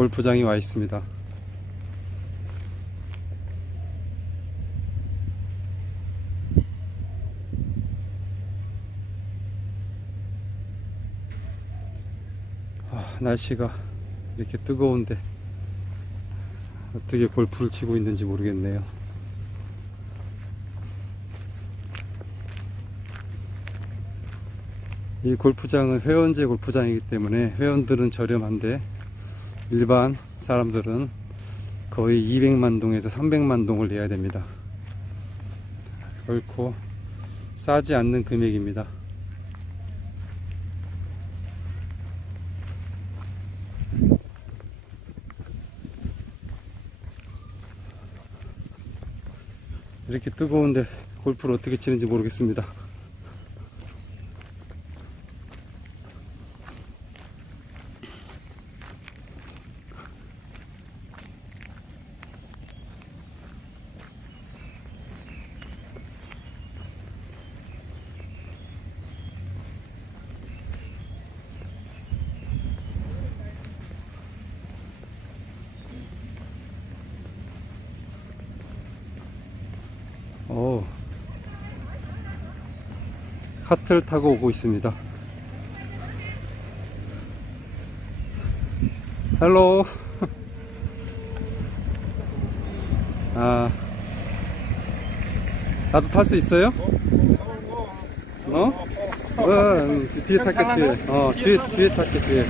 골프장이 와 있습니다. 아, 날씨가 이렇게 뜨거운데 어떻게 골프를 치고 있는지 모르겠네요. 이 골프장은 회원제 골프장이기 때문에 회원들은 저렴한데 일반 사람들은 거의 200만 동에서 300만 동을 내야 됩니다. 결코 싸지 않는 금액입니다. 이렇게 뜨거운데 골프를 어떻게 치는지 모르겠습니다. 오. 카트를 타고 오고 있습니다. 헬로. 아. 나도 탈 수 있어요? 어? 어, 음, 뒤- 뒤에 탈게, 뒤에. 어, 뒤에, 뒤에 탈게, 뒤에.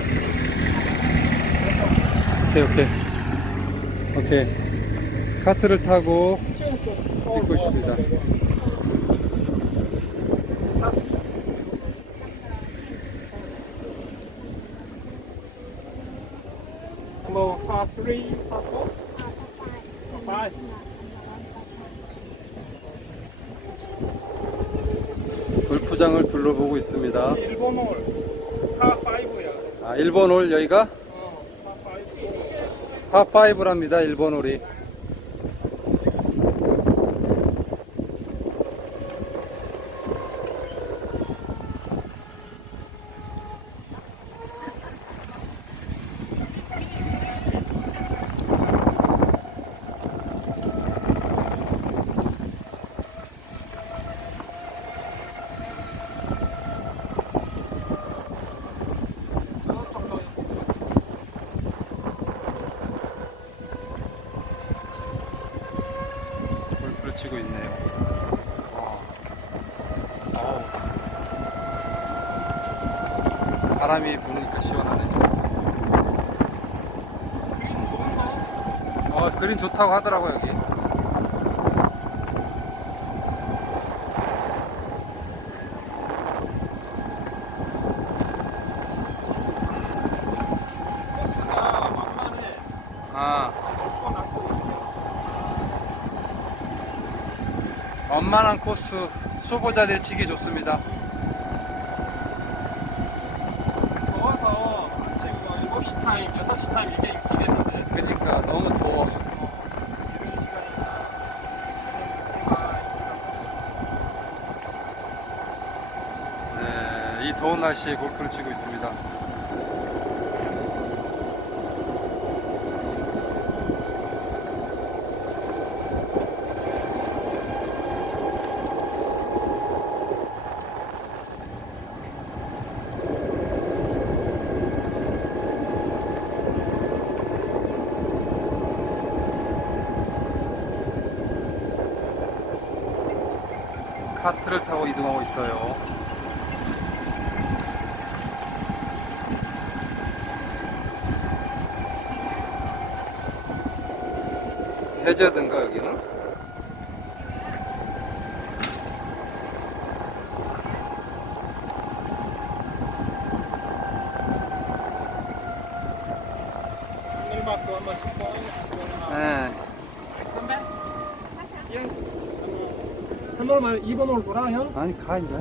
오케이, 오케이. 오케이. 카트를 타고 찍고 있습니다. Par four, par five. 골프장을 둘러보고 있습니다. 일본 홀, par five야. 아, 일본 홀 여기가 어, par five. 파5랍니다. 일본 홀이. 치고 있네요. 어우. 바람이 부니까 시원하네. 어, 그린 좋다고 하더라고 여기. 코스가 만만해. 아, 높고 낮고 있네. 원만한 코스 초보자들 치기 좋습니다. 더워서 지금 7시 타임, 6시 타임 이게 했는데. 그러니까 너무 더워. 이런. 네, 이 더운 날씨에 골프를 치고 있습니다. 카트를 타고 이동하고 있어요. 해저든가 여기는? 받고 한 홀만 2번 홀 돌아, 형? 아니 가 이제.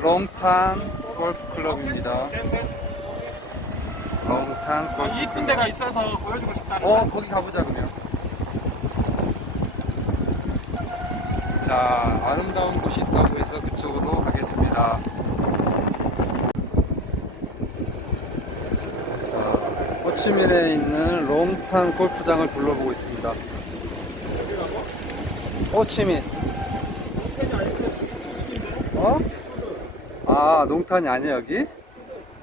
롱탄 골프 클럽입니다. 골프 어, 이쁜 데가 있어서 보여주고 싶다는 어, 거. 거기 가보자, 그러면. 자, 아름다운 곳이 있다고 해서 그쪽으로 가겠습니다. 자, 호치민에 있는 롱탄 골프장을 둘러보고 있습니다. 호치민. 어? 아, 농탄이 아니야, 여기?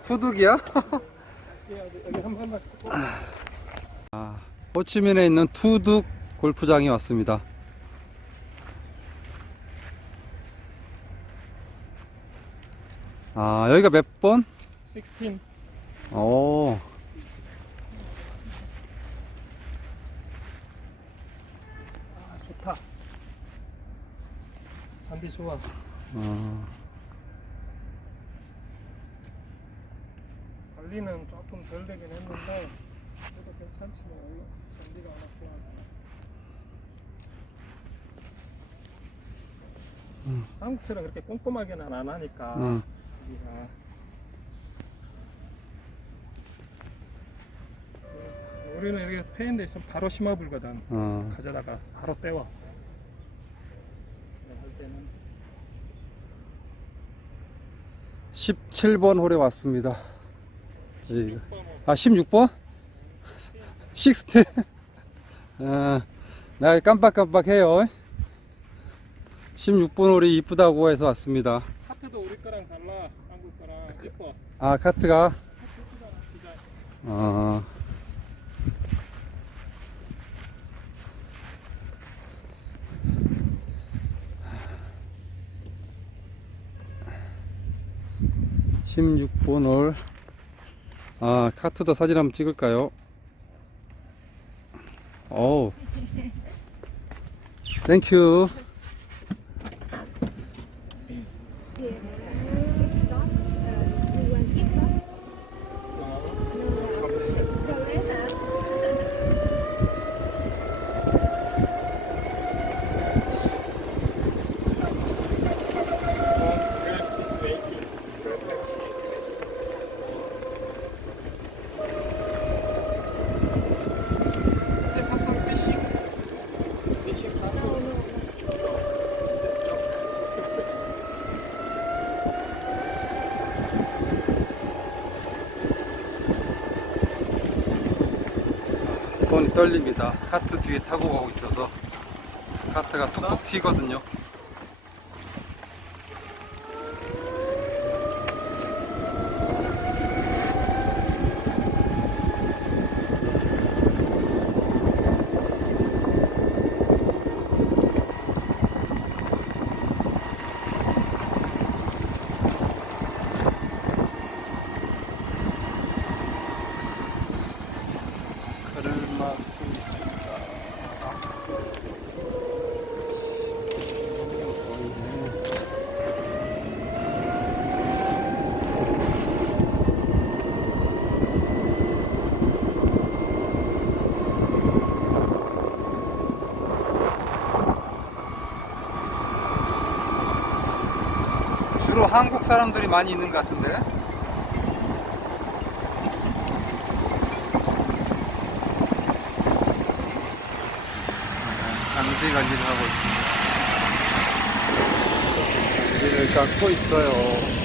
푸둑이야? 아, 호치민에 있는 투둑 골프장에 왔습니다. 아, 여기가 몇 번? 16. 오, 아, 좋다. 잔디 좋아. 어, 관리는 조금 덜 되긴 했는데 그래도 괜찮지 뭐. 잔디가 워낙 좋아. 한국처럼 그렇게 꼼꼼하게는 안 하니까 응. 우리가 우리는 이렇게 페인데 있으면 바로 심어 불거든 어. 가져다가 바로 떼워 할 때는 17번 홀에 왔습니다. 아, 16번? 16. 어, 나 깜빡깜빡해요. 16번 홀이 이쁘다고 해서 왔습니다. 카트도 우리 거랑 달라 한국 거랑 예뻐 아, 카트가? 디자인 어, (16번) 홀 아, 카트도 사진 한번 찍을까요? 어우. 땡큐. 손이 떨립니다. 카트 뒤에 타고 가고 있어서 카트가 툭툭 튀거든요. 막고 있습니다. 주로 한국 사람들이 많이 있는 것 같은데. 강제 관리를 하고 있습니다. 여기를 닦고 있어요.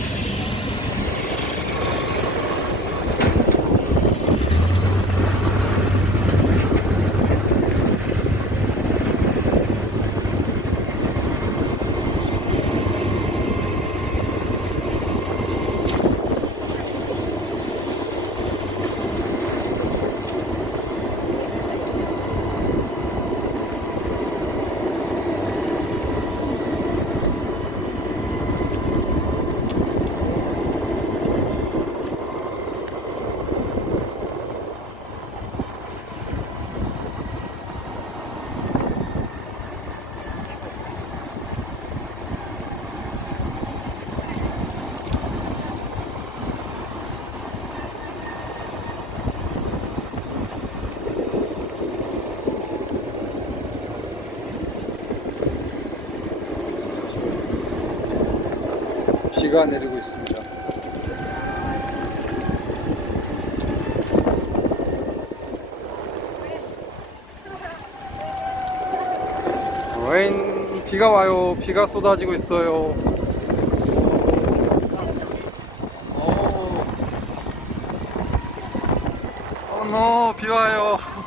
비가 내리고 있습니다. 와인 비가 와요. 비가 쏟아지고 있어요. 어, oh, 비 와요.